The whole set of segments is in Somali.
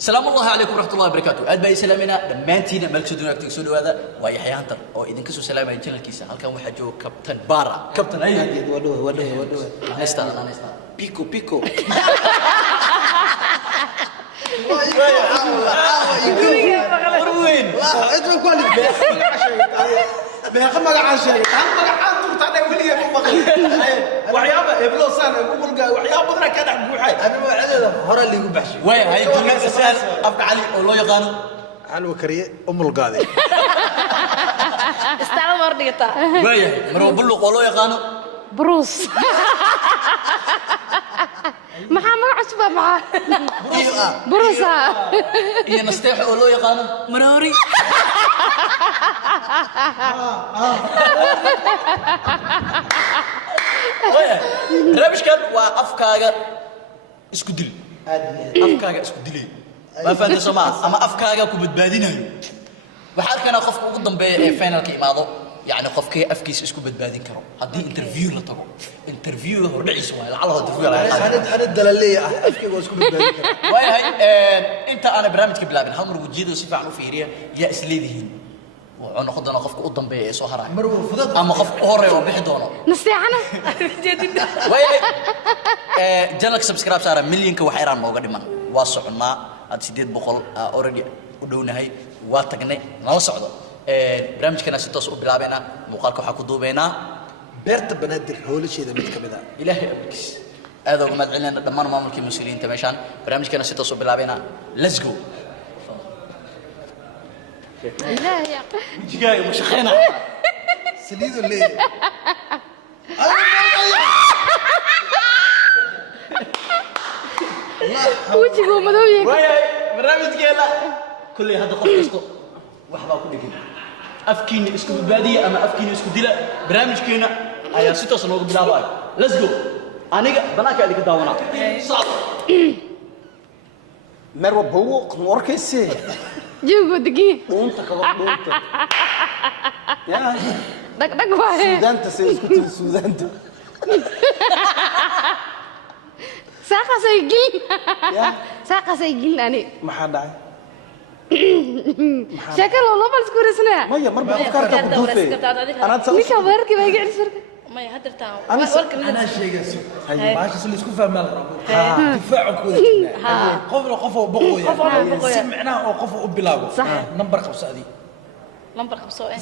السلام الله عليكم ورحمة الله وبركاته. أدبا سلامنا دمانتينا ملك سدونا تكسودو هذا ويحيى هانتر أو إذا كسو سلام على الجنة الكيسة هل كان واحد جو كابتن بارا كابتن أيه ودوه نستا بيكو وين لا أنت كل ما خمر عشان هم قاعد تعال ولي وحيابه ابلو سنه بقول وحيابه بدنا كذا بوحي انا ما عدد هره اللي يبحشي وين هاي الجمله سهل ابقى علي والله يقانو عن وكريه ام القاضي استعمل مردقتا وين مرو بلو والله يقانو بروس محمد عصبه معاه بروسا هي نستيح والله يقانو مروري رابش كان وافكاغا اسكو دل افكاغا اسكو دلي ما فهمت سما اما افكاغا كو بدبادينايو waxaad kana qofka ugu dambeeya ee finalka imaado يعني qofkii afkiisa isku badbaadin karo hadii interview la tago interview hordhiciisa waa lacala interview la انا دلاليه afkiga isku badbaadin karo way hay inta ana barnaamijka bilaabin hal mar wajido si fiican u fiiriya ya isleedihiin وأنا خدنا قفك قدام بيه سو هراي أما قفك هوري وبيح دونه نستيعنا وي جالك سبسكرايب صار مليون كوحيران موجود من واصع ما هاد سيديد بقول أوريدي ودونا هاي واتقني نوصعده برامج كنا ستة سو بلعبنا مقالك وحكودو بينا بيرت بنادر هول شيء ذا متكبدا إلهي أبكس هذا وما علينا دمنا ما ملك المسؤولين تمشان برامج كنا ستة سو بلعبنا let's go لا يا جاي مش خينا سليد اللي وجهه مدوي وياي برنامج كيلا كل هذا قف كستو وحبا كل كده أفكيني اسكو بادية أما أفكيني اسكو ديلا برنامج كينا أيا ستة سنة بلاباي let's go أنا بناك اللي كداونا صعب مروه بوق نوركيسي جوجو دقيق وانت كبرت يا دق واحد سودان تسيسكت سودان ساقة سيجين يا ساقة سيجين أنا ما حد داعي شكل والله بس كورسنا مية مرة أفكارك بدوثي أنا تصور ليش أبارك ما يقعد يسرق ما يهدر تاو أنا شيء قصي هاي باش اللي يسكون فيها مال دفاع كذا قفوا بقويا سمعناه أو قفوا بلاغو صح نمبر 5 هذه لمبر 5 ايه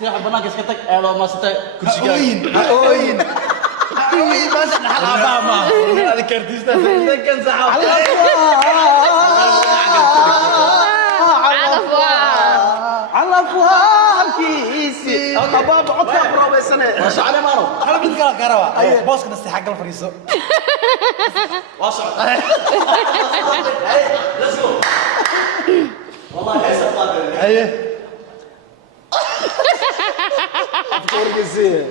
سلاح بناك اسكتك هذا ما ستة كرسي أوين ما سنحل عبامة هذه كارتيستا كان سحاب على فوها كيسي أنا بابا عطها برا بسنة مش على مارو أنا بدك كروا أيه بوسك نستحق الفريسو واصل والله هيك صدق أيه فرقسي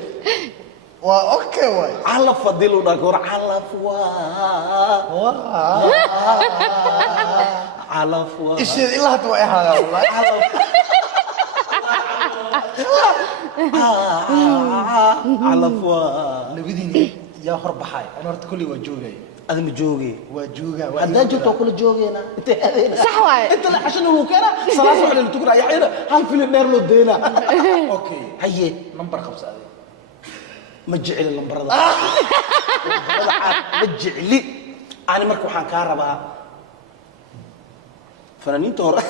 اوكي واي على فضيل وداكور على فوا على فوا ايش الا هتوقع هذا والله على فوا لبديني يا خربحاي انا رت كلي وجوغي انا مجوغي وجوغا هذا جبتو كل جوغينا انت صح واي انت عشان هو كان صلاص وحده اللي تقرا يا عينا هل في النار لو دينا اوكي هي نمبر 5 هذه مجعل اللمبر هذا مجعلي انا مركو waxaan ka rabaa fanaaniinta hore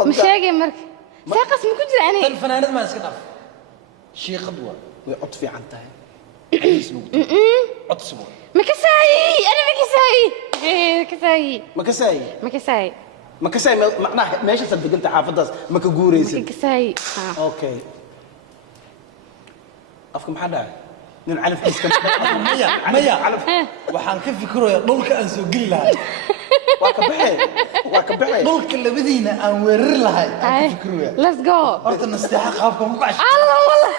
مشاقي مرك ساقس ما كنت يعني الفنانات ما اسكت شيء قدوه ويعط في عن تاعي عط سبوع مكساي انا مكساي مكساي معناها ماشي صدق انت حافظها ما كغوريسن مكساي اوكي afka maxaa dhahay nin calaf iska maya calaf waxaan ka fikirayaa dhulka aan soo gali lahay waa ka baxay dhulka labadiina aan weerar lahay aan ka fikirayaa let's go horta nasteexa qaabka ma ku cashay الله والله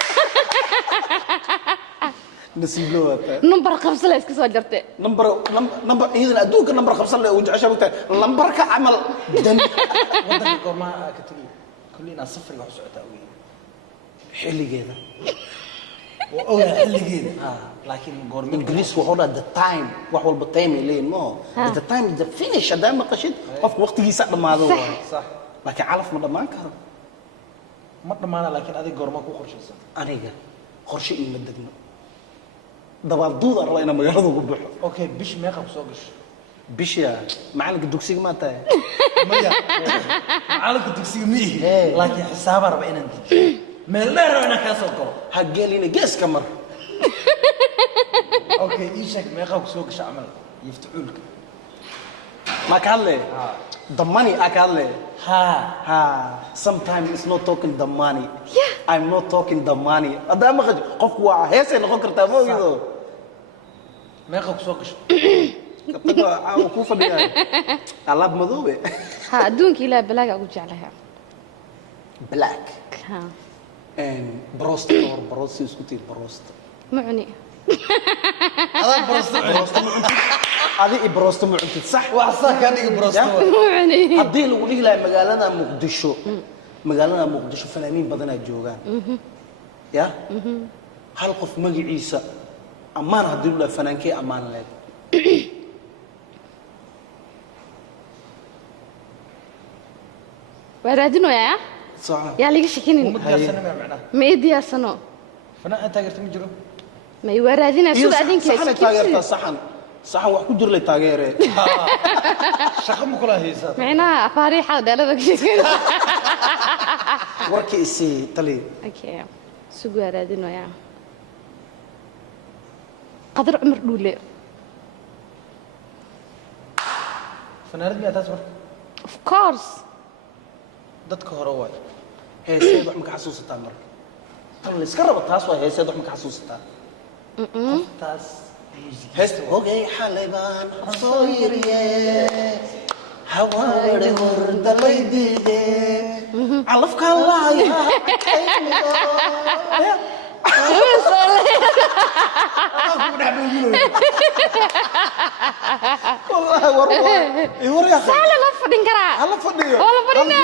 نسيب له نمبر 5 لا اسك سoo jartay نمبر إذا أدوك نمبر 5 اللي وجع شبكة نمبر كعمل دم ودك ما كتير كلنا صفر وحصة تأويل حلي كذا وأول حلي كذا لكن قرمي إنجليز وحولا the time وحول بالتايم اللي ما the time the finish هذا ما قشيت قف وقت يسأل ما هذا صح لكن عارف ما ضمان كهرب ما ضمان لكن هذه قرمك وخرش أنا جا خرش إيه مدقنا دبال دودا الله إنا مجرد وقبح أوكي بيش ما يخاف سوقش بيش يا معلق الدكسي ما تاه ميا معلق الدكسي ميه لكن حسابه 40 أنت من لا أنا كاسوكو هجالينا جس كمر أوكي إيشك ما يخاف سوقش عمل يفتحولك ما كله the money أكله ها sometimes it's not talking the money I'm not talking the money هذا ما خد قف واحد هسه نقول كرتة مو كده ما يخاف سوقش كتبوا عاوكوفة بيا علاب مذوبة ها دونك إلى بلاك أقول جعلها black ها and بروست or بروست يسكتي بروست معني هذا بروست هذه بروست معتد صح وعصا كان بروست معني هدي لو لي لا مقالنا مقدشو فنانين بدنا جوغان يا هل قف مجيسا امان هدي له فنانكي امان لك ورادينو يا صح يا ليش شكيني ما يدي سنو فانا انت قلت مجرو ما يورادينا شو بعدين كيس صحن تاغيرتا صحن wax ku jir lay taageere shaqo ma kula haysaa معنا فاريحة ودالة شكيني warkiisi tali اوكي سو ورادينو يا قدر عمر دولي fanaanad miyaa taas war of course dadka hore waay heeseed wax ma ka xasuusataa marka tan la iska rabo taas waa heeseed wax ma ka xasuusataa taas hees ogay xalaybaan soo yiriye hawaare hordalaydide calafka laaya والله والله يوري يا سهل لا فدين كرا هلا فديو ولا فدينا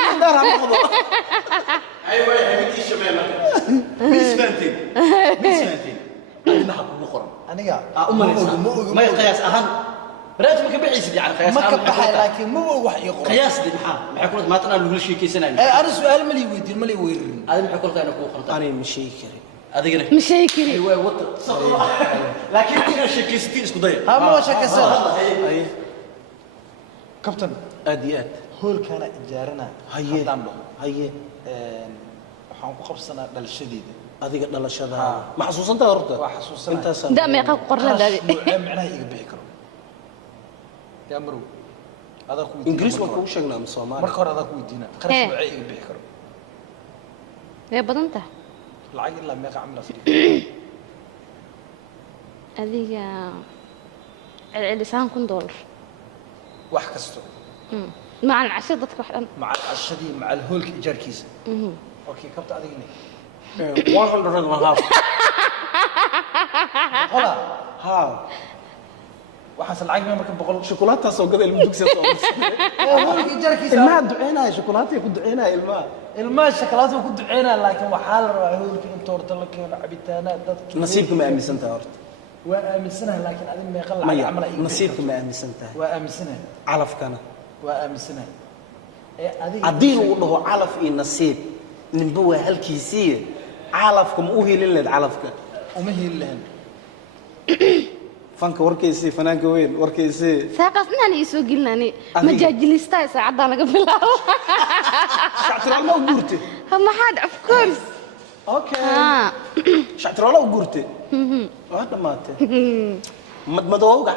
ايوه هبتي شمالة ميس فانتين انا حكوا بقرا aniga ما يقياس اهم برات ما كبعيس يعني قياس ما كبحay laakiin ma wax ii qoro قياس دي maxaa ku ma tan lagu sheekeysanay ana su'aal ma lii weydiin ma lii weerin adin maxaa kulta inuu ku qorto ani ma sheegi kari adigana مشاكل ايوه وط لكن كنا شكيستين اسكو ضيع ها ما shakaysan ay kabtan aadiyad hool kana ijaarana haye waxaan ku qabsanaa dhalashadiida adiga dhalashada ma xasuusantaa horta waa xasuusanaa intaas دا ما يقال قرنا دادي macnaha iga bixi karo yaa marow adaa ku ingiriis waan kugu sheegnaa ama Soomaali marka hore adaa ku weydiina qarash wacay iga bixi karo يا بدنته lacag ilaa meeqa camla fadhi هذيك العلسان $1 wax kasto مع العشاء ضدك واحد مع العشadii مع الهولك ijaarkiisa okay kabta adigina 100 and a half hola ha waxaas lacag ma marka 100 shukulaataa soo gaday ilmu dugsiga soo hoolka ijaarkiisa ilmaha duceynaa shukulaataa ku duceynaa ilmaha shukulaataa ku duceynaa laakiin waxa la rabaa hoolka in toorta la keeno cabitaana dadka nasiibka ma aaminsantaa horta waa aaminsanahay laakiin adin meeqa lacag amala nasiibka ma aaminsantaa waa aaminsanahay calafkana waa aaminsanahay ee adiga hadii uu dhaho calaf iyo nasiib ninba waa halkiisii calafka ma u helin leed calafka uma helin lahayn fanka warkaysi fanaanka weyn warkaysi ساقصنا أنا يسوق لنا أنا مجاجلستا ساعد أنا قبل شعتر الله وقرتي هم حد of course اوكي شعتر الله وقرتي هذا مات مدوقع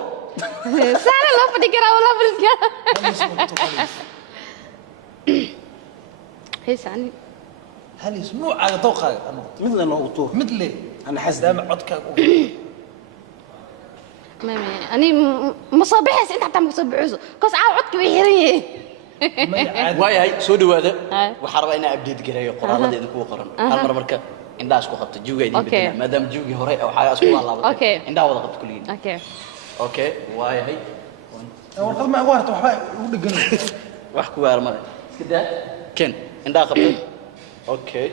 سهل لا فدي كرا ولا برجع هي سعني هل يسمو على توقع انا مثل انا اوتو مثلي انا حاسس دام عدك أنا مصابيح أنت حتى مصابيح كوس عودك بيحريه واي هاي سو دواده waxa raba inaa update gareeyo qoraalada idinku qoran hal mar marka indhaha isku qabta juuga idin Okay. bedela maadaama juugii hore oo xagaa isku laabatay Okay. indhaha wada qabta kulligiin Okay. okay waayahay warqad ma ugu harta waxba ugu dhegan wax ku gaar male iska daa ken indhaha qabta okay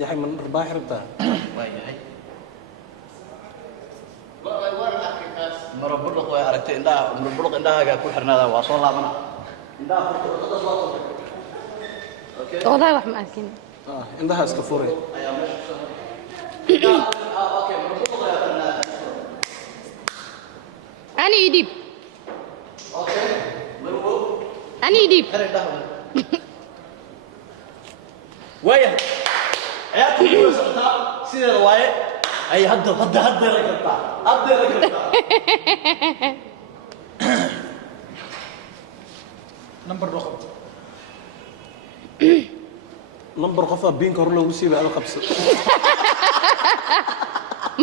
yahay man rubaax rabta waayahay marabudhuq way aragtay indhaha marabudhuq indhahaaga ku xirnaada waa soo laabana indhaha furtadas waa soo okay والله wax ma arkin indhaha iska furay ayaa meesha ku soo okay marabudhuq way xirnaada ani idib okay marwo ani idib xir indhaha waayahay ciyaarta ku socotaa sideeda waaye ay hadda la kartaa number qof biinka hor loogu siibay ala qabso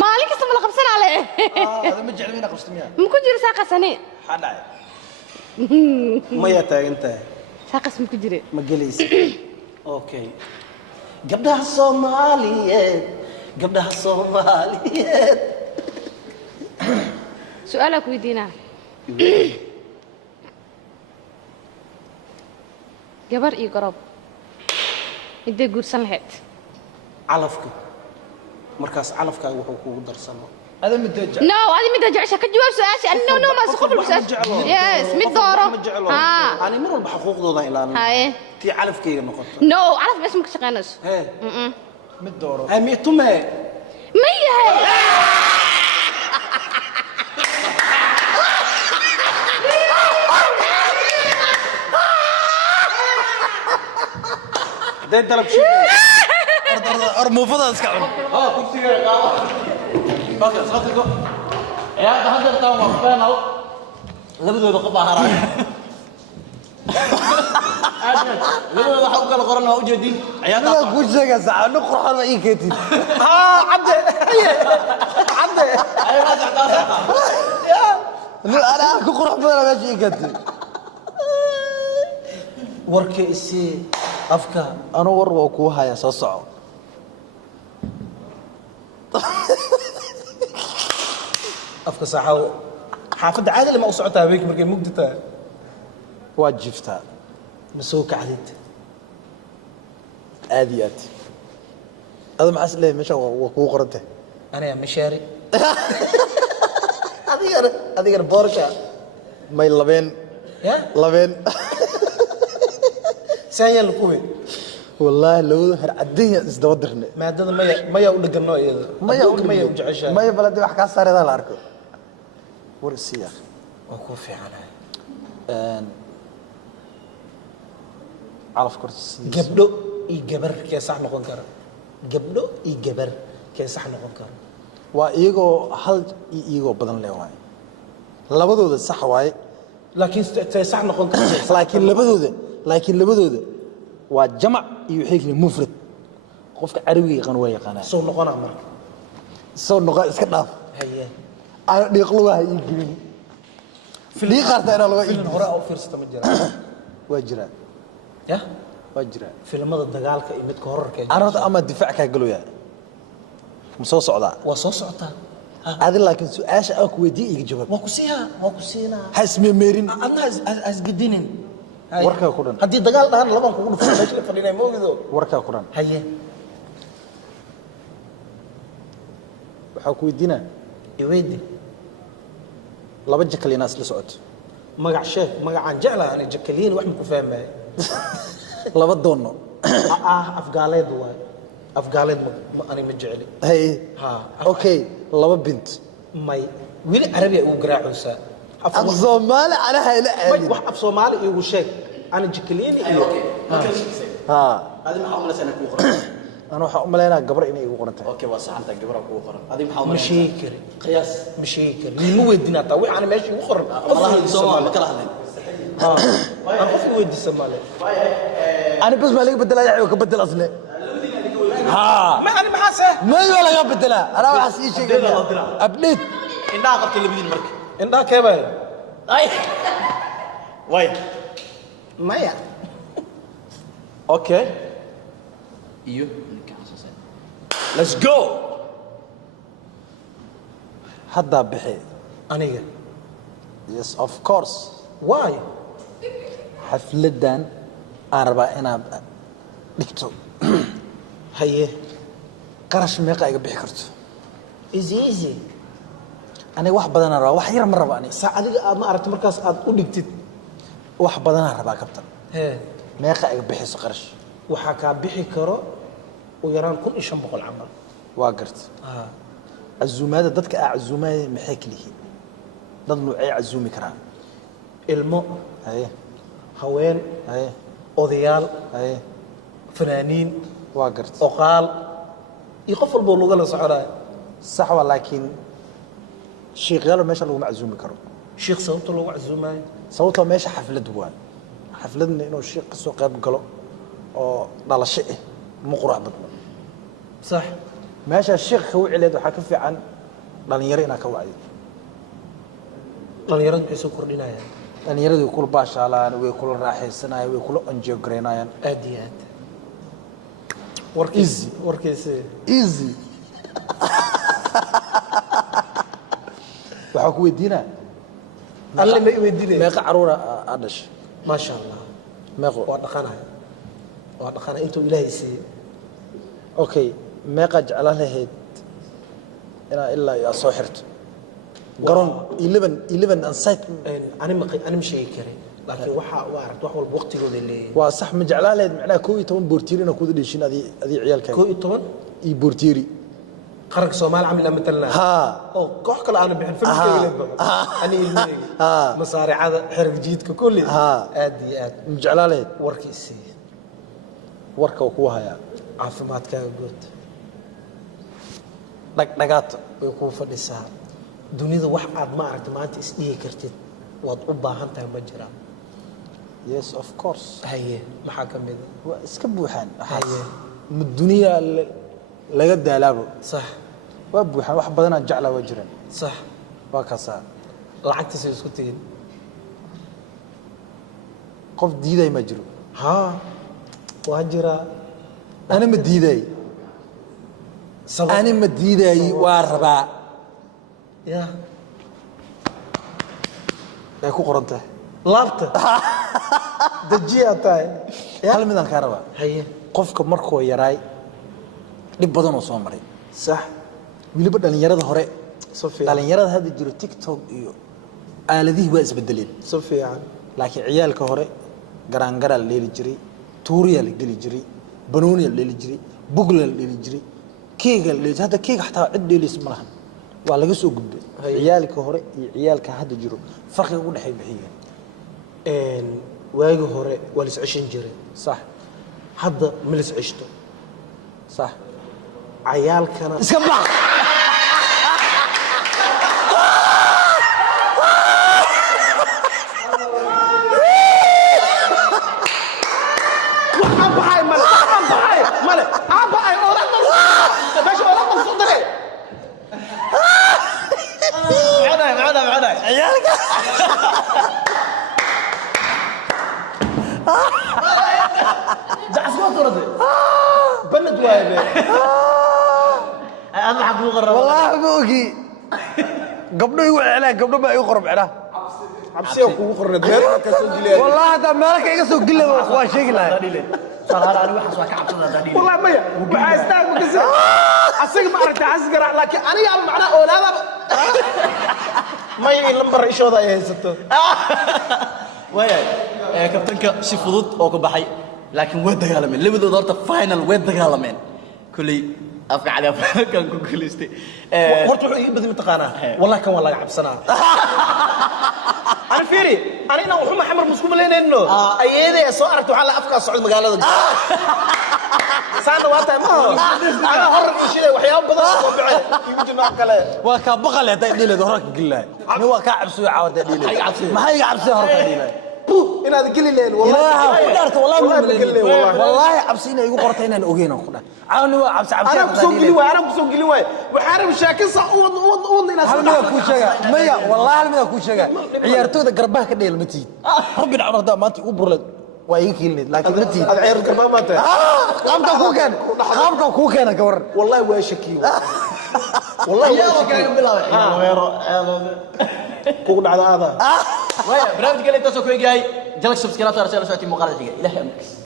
maalin kasta ma la qabsanaa le hada ma jecel inaa qabsto miya ma ku jiro saaqasani xadhay maya taagantahay saaqas ma ku jire ma gelaysa okay gabdhaha Soomaaliyeed su'aala ku weydiinaa gabar iyo gorob intee guursan lahayd calafka markaas calafkaaga wuxuu kugu darsano ada midda jecel no adi midda jecesha ka jawaab su'aasha no ma saqob su'aasha yes mid dooro ha ani mar walba xuquuqdooda ilaalin haye tii calafkayga noqoto no calaf bas ma ka shaqeynayso mid dooro hay mi tume ma yahay day dalab shii armuufada iska cun kursiga qaado okay soo ciyaarta hadda taan waa final labadooda qof aharay labadooda waxa u kala qoran waa u jeedin ciyaarta ku sheega saacado qurxan ma ii keetid cadde ay ma saxtaa ana ku qurux badan meesha ii keetid warka isi afka anu war waa ku haya soo soco afka saxaw xaafada caadi lama u socotaa week markay mugdita waa jiftaa masoo kacdid aad ada maxaa isleeyahay meesha waa kugu qorantay aniga mishaari adigana boorka may labeen سايا الكوي والله لو هر عدية ازدودرنا ما هذا ما يقول لك إنه ما يوجعش ما يبلدي وحكي صار هذا الأركو ورسيا وكوفي عنها عرف كرسي قبله يجبر كيسح نقنكر قبله يجبر كيسح نقنكر وإيجو هل إيجو بدن له واي لبدو الصح واي لكن كيسح نقنكر لكن لبدوده waa jamac iyo xigli mufrad qofka carabiga yaqaan waa yaqaanaa soo noqona marka soo noqo iska dhaaf haye ay dhiiqlo waa ii gelin filii qaarta inaa laga ilin hore oo fiirsata ma jira waa jira ya waa jira filimada dagaalka iyo midka horarka arada ama difaac ka galooya ma soo socdaa waa soo socotaa هذا لكن سؤال أكو ودي يجاوب. وكسيها. حسمي ميرين. أنا أسجدينين. وركا كورن. هدي دجال ده أنا لما كقول فلان فلان مو كذا. وركا كورن. هيا. حكوا يدينا. يودي. لا بجكلي ناس لسعود. مقع شيء مقع عن جعله يعني جكلين واحد مكفاهم معي. لا بدونه. أفقالي دواي. أفقالي أنا متجعلي. هي. ها. أوكي. لبا بنت ماي ويلي عربي او غراعوسا اف صومالي على هاي لا واخ اف صومالي ايغو شيك انا جكليني ايو ها هذه ما عملت انا كو قرن انا waxa u maleynaa gabar inay igu qorantay okay waa saxanta gabar ku qoran adii maxaa u maleynaa qiyaas misheekar nimu weydina taa waxaan meesha igu qoran wallahi Soomaali kala hadlay ha aan qof weydii Soomaali ana bas ma laga bedelayaa ka bedel asle ها ما أنا محاسة ما ولا قبتنا أنا محاسة شيء أبنيت إنها قبت اللي بدين مرك إنها كيف أي واي maya okay iyo ninka xasuusan let's go hadda bixi aniga yes of course why xafladan aan rabaa inaad dhigto haye qarash meeqa iga bixi karto easy aniga wax badan aan rabaa wax yar ma rabo aniga saa adiga aad ma aragto markaas aad u dhigtid wax badan aan rabaa kabtan hee meeqa iga bixiso qarash waxaa kaa bixi karo u yaraan 1500 camal waa garta azuumada dadka azuumada maxay kalihiin dad nuucay azuumi karaan ilmo haye haween haye odayaal haye fanaaniin waa garta oqaal iyo qof walba lagu la soconayo sax waa laakiin sheekhyada meesha lagu azuumi karo sheekh sababta lagu azuumayo sababtoo meesha xaflad waan xafladna inuu sheekh ka soo qayb galo oo dhalasho ah ma qurux badna صح meesha sheekh uu cileed waxa ka fiican dhalinyaro ina ka wacdi dhalinyaradu waxay soo kordhinayaan dhalinyaradu kula baashaalaan way kula raaxaysanayaan way kula enjoy gareynayaan aad iyo aad warkiisa easy waxa ku weydiinaa alle ma weydiinay meeqa caruura adash ma sha Allah meeqo waa dhaqanay intuu ilaahay siiyay okay meeqa jeclaan lahayd ina ilaa ay soo xirto garoon 11 and site ani ma sheegi karin laakiin waxa waa aragti wax walba waqtigooda leeyahay waa sax ma jeclaan lahayd macnaha 12 boortiiri inaa ku dhashin adii ciyaalka 12 iyo boortiiri qaranka Soomaali camil matalna oo koox kale aan bixin familkeyga ani ilmeyga masaaricada xirg jiidka kulli aad iyo aad ma jeclaan lahayd warkiisa warka uu ku hayaa caafimaadkaaga guud dhagaato way ku fadhisaa dunida wax aad ma aragtay maanta is dhigi kartid waad u baahan tahay ma jiraan yes of course haye maxaa ka mid waa iska buuxaan haye dunia laga daalaabo sax waa buuxaan wax badan aan jeclaa waa jiraan sax waa kaasa lacagtiisa isku tigin qof diiday ma jiro ha waa jira ana ma diiday ani ma diiday waa rabaa ya ay ku qorantahay laabta dajiya tahay hal mid aan ka rabaa haye qofka markuu yaraay dib badan oo soo maray sax wiliba dhalinyarada hore Sofia dhalinyarada hadda jiro TikTok iyo aaladihi waa isbedeleen Sofia laakiin ciyaalka hore garaangara la leeli jiray tuuriya la geli jiray banooni la leeli jiray bugla la leeli jiray keega la leeli hadda keega xataa cid dheelis ma lahan waa laga soo gudbay ciyaalka hore iyo ciyaalka hadda jiro farqiga u dhaxay bixiyeen waagi hore waa la iscishin jiray صح hadda ma la iscishto صح ciyaalkana iska bax بلد وايبه انا حقوق الرب والله بوقي قبل يقول عليه قبل ما يقرب عليه عبسيه كوgu qornad meel ka soo gilay والله هذا مالك iga soo gilay waa sheegi lahayd صار انا waxaas waa ka cabsada dadii والله ما بعستاك مكسر اسق ما aragta asgar laakiin aniga al macna oolaada ما لمبر ishooda ay haysato way kabtanka si fudud oo ka baxay laakiin way dagaalameen labadooda horta final way dagaalameen kulli afka cadaab kan ku guuleystay horta wuxuu ii badin taqaanaa wallahi kan waa laga cabsanaa أنا فيري أنا وحوم محمد مسكوب لين إنه أيدي سو أردت على أفكار صعود مقالة ساعة وقتها ما أنا هرب يشيل وحياة بدر وبعد يمكن نأكله وكبقى له تقليله ظهرك قله هو كعب سوي عود تقليله ما هي عب سوي هرب تقليله إن هذا كل الليل والله قدرت والله والله عبسينا يقول قرتين أنا أجينا خدا عاونوا عبس أنا بسوق لي أنا بسوق لي وحارب شاكل صح ون الناس هل ما كل شيء مية والله هل ما كل شيء عيارتو ذا قربها كده المتي ربي العمر ده ما أنت أبرد وينكيل لكن متي هذا عير كمامته قامك كوكان كور والله واشكي والله يا وكان بالله كوكنا على هذا ويا برنامج قال لي تصو كوي جاي جلك سبسكرايب صار سويتي مقالة إلهي أمك